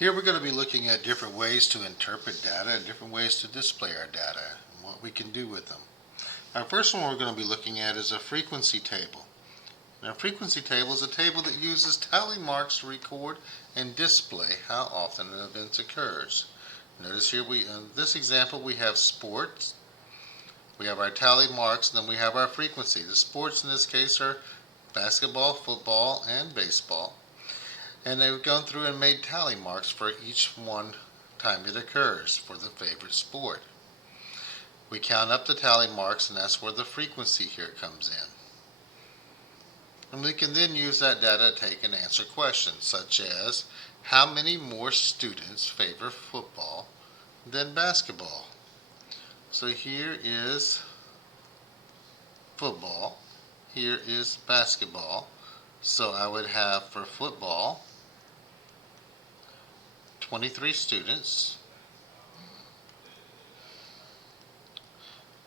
Here we're going to be looking at different ways to interpret data and different ways to display our data and what we can do with them. Our first one we're going to be looking at is a frequency table. Now, a frequency table is a table that uses tally marks to record and display how often an event occurs. Notice here in this example we have sports, we have our tally marks, and then we have our frequency. The sports in this case are basketball, football, and baseball. And they've gone through and made tally marks for each one time it occurs for the favorite sport. We count up the tally marks, and that's where the frequency here comes in. And we can then use that data to take and answer questions such as, how many more students favor football than basketball? So here is football, here is basketball. So I would have for football 23 students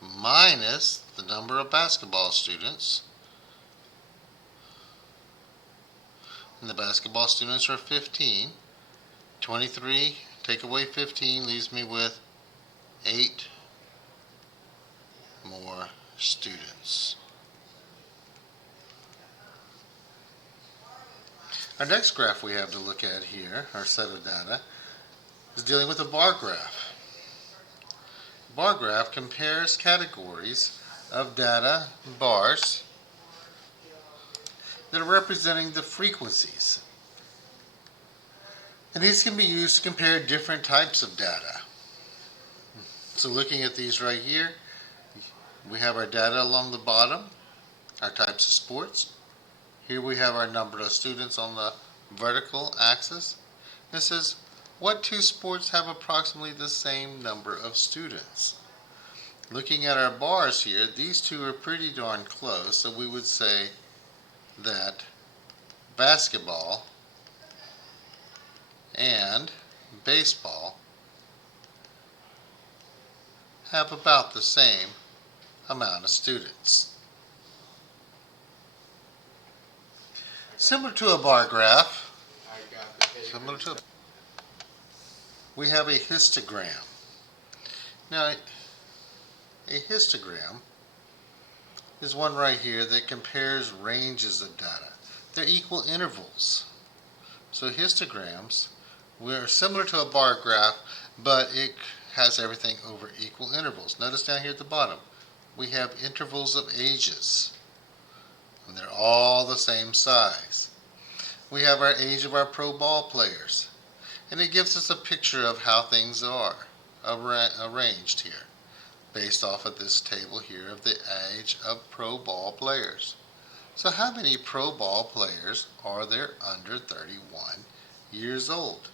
minus the number of basketball students. And the basketball students are 15. 23, take away 15, leaves me with 8 more students. Our next graph we have to look at here, our set of data, is dealing with a bar graph. The bar graph compares categories of data bars that are representing the frequencies. And these can be used to compare different types of data. So looking at these right here, we have our data along the bottom, our types of sports. Here we have our number of students on the vertical axis. This is what two sports have approximately the same number of students. Looking at our bars here, these two are pretty darn close, so we would say that basketball and baseball have about the same amount of students. Similar to a bar graph, we have a histogram. Now, a histogram is one right here that compares ranges of data. They're equal intervals. So histograms, we're similar to a bar graph, but it has everything over equal intervals. Notice down here at the bottom, we have intervals of ages, and they're all the same size. We have our age of our pro ball players, and it gives us a picture of how things are arranged here, based off of this table here of the age of pro ball players. So how many pro ball players are there under 31 years old?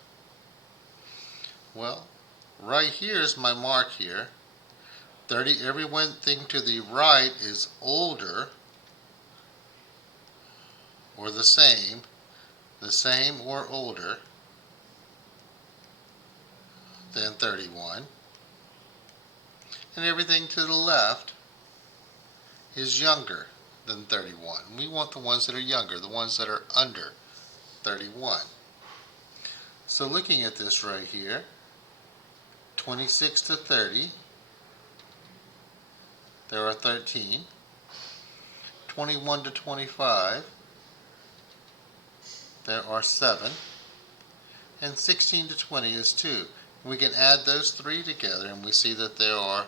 Well, right here is my mark here. Everything to the right is older or the same or older than 31. And everything to the left is younger than 31. We want the ones that are younger, the ones that are under 31. So looking at this right here, 26 to 30, there are 13. 21 to 25, there are 7. And 16 to 20 is 2. We can add those three together and we see that there are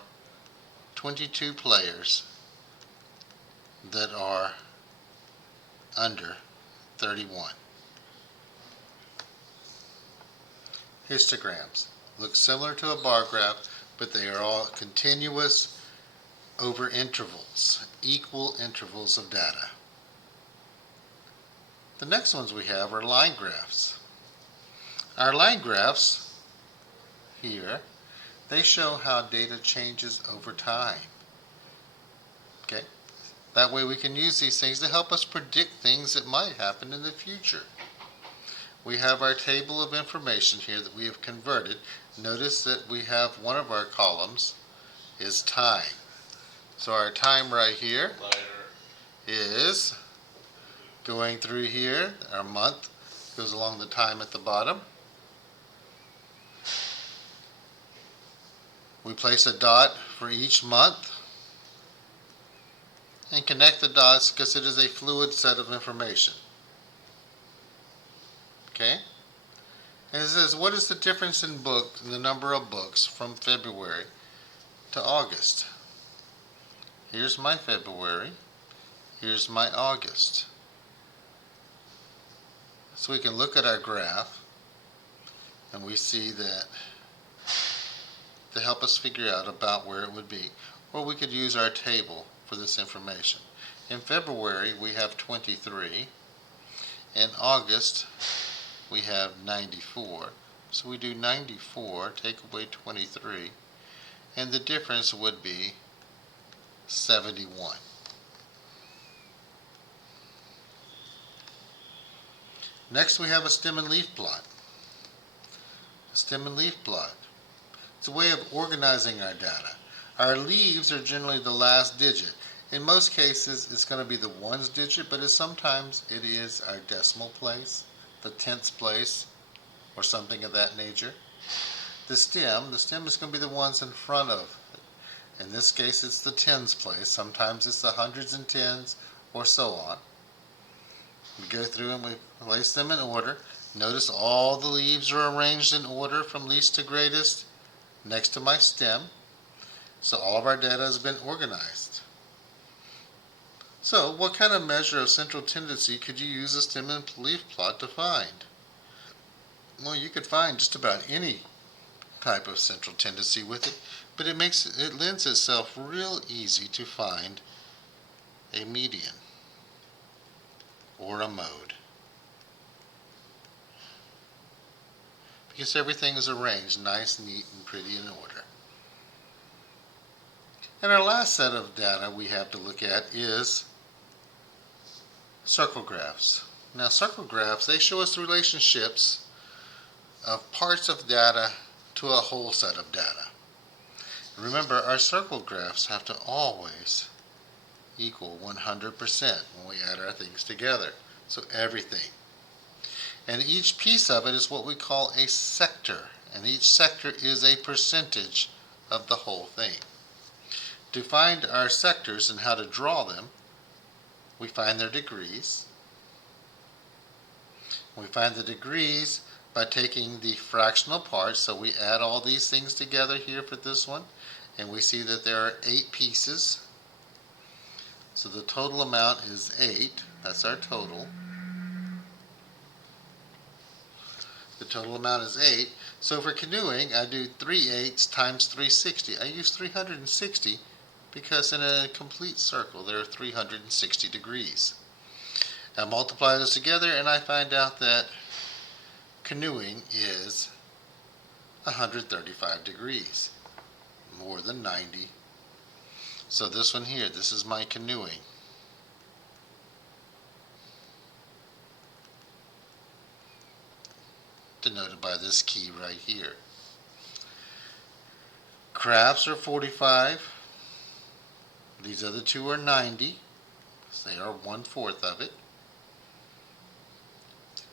22 players that are under 31. Histograms look similar to a bar graph, but they are all continuous over intervals, equal intervals of data. The next ones we have are line graphs. Our line graphs here, they show how data changes over time. Okay? That way we can use these things to help us predict things that might happen in the future. We have our table of information here that we have converted. Notice that we have one of our columns is time. So our time right here is going through here. Our month goes along the time at the bottom. We place a dot for each month and connect the dots because it is a fluid set of information. Okay? And it says, what is the difference in the number of books from February to August? Here's my February. Here's my August. So we can look at our graph and we see that to help us figure out about where it would be. Or we could use our table for this information. In February we have 23. In August we have 94. So we do 94, take away 23, and the difference would be 71. Next we have a stem and leaf plot. A stem and leaf plot. It's a way of organizing our data. Our leaves are generally the last digit. In most cases it's going to be the ones digit, but sometimes it is our decimal place, the tenths place, or something of that nature. The stem is going to be the ones in front of it. In this case it's the tens place. Sometimes it's the hundreds and tens, or so on. We go through and we place them in order. Notice all the leaves are arranged in order from least to greatest next to my stem. So all of our data has been organized. So what kind of measure of central tendency could you use a stem and leaf plot to find? Well, you could find just about any type of central tendency with it, but it lends itself real easy to find a median or a mode, because everything is arranged nice, neat, and pretty in order. And our last set of data we have to look at is circle graphs. Now circle graphs, they show us the relationships of parts of data to a whole set of data. Remember, our circle graphs have to always equal 100% when we add our things together. So everything. And each piece of it is what we call a sector. And each sector is a percentage of the whole thing. To find our sectors and how to draw them, we find their degrees. We find the degrees by taking the fractional parts. So we add all these things together here for this one, and we see that there are 8 pieces. So the total amount is 8. That's our total. The total amount is 8. So for canoeing, I do 3/8 times 360. I use 360 because in a complete circle there are 360 degrees. I multiply those together and I find out that canoeing is 135 degrees, more than 90. So this one here, this is my canoeing. Denoted by this key right here. Crafts are 45. These other two are 90. So they are 1/4 of it.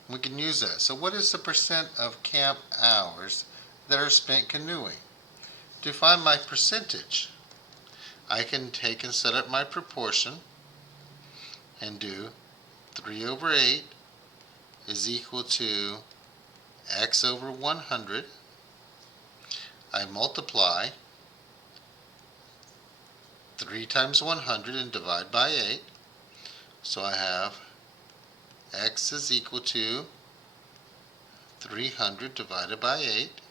We can use that. So what is the percent of camp hours that are spent canoeing? To find my percentage, I can take and set up my proportion and do 3/8 is equal to x over 100. I multiply 3 times 100 and divide by 8. So I have x is equal to 300 divided by 8,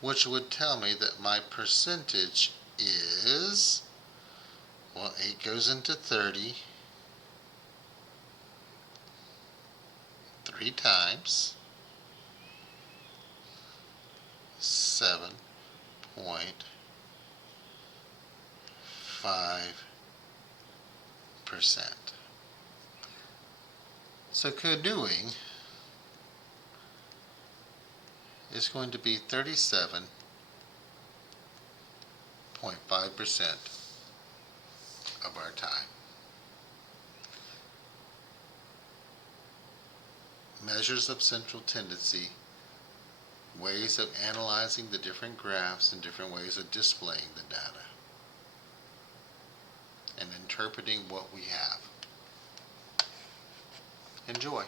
which would tell me that my percentage is, well, 8 goes into 30 3 times 7.5%. So canoeing is going to be 37.5% of our time. Measures of central tendency ways of analyzing the different graphs and different ways of displaying the data and interpreting what we have. Enjoy.